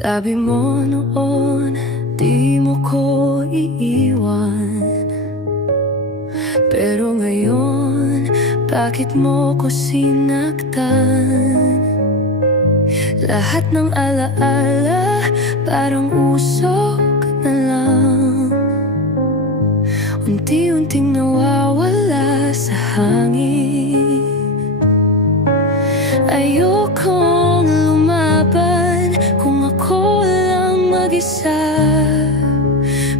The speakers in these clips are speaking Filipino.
Sabi mo noon, di mo ko iiwan. Pero ngayon, bakit mo ko sinaktan? Lahat ng alaala, parang usok na lang. Unti-unting nawawala sa hangin. Ayokong lumaban kung ako lang mag-isa.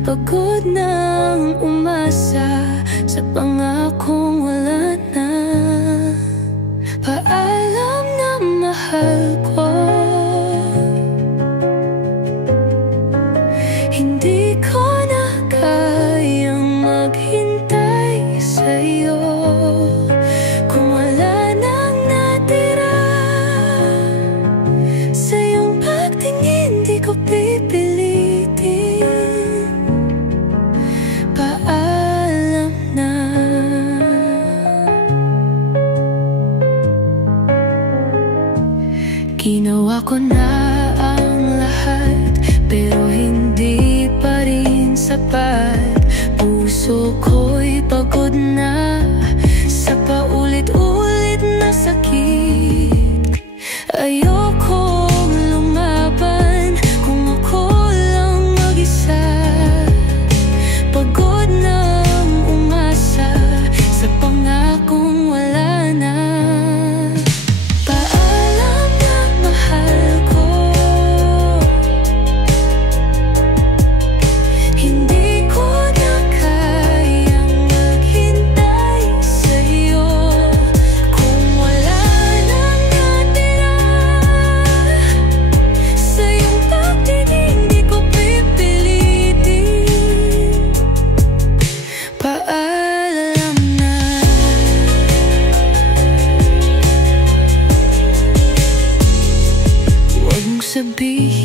Pagod nang umasa sa pangakong wala na. Paalam na mahal ko, hindi ko na kayang maghintay sa'yo. Kung wala nang natira sa iyong pagtingin, di ko pipilitin. Paalam na. Ginawa ko na ang lahat, pero hindi pa rin sapat. Puso ko'y pagod na sa paulit-ulit na sakit. Ayokong lumaban kung ako lang mag-isa. Pagod nang umasa sa pangakong wala na. Paalam na mahal ko, hindi ko na kayang maghintay sa'yo. Kung wala nang natira sa iyong pagtingin, di ko pipilitin. Paalam na. Huwag mong sabihin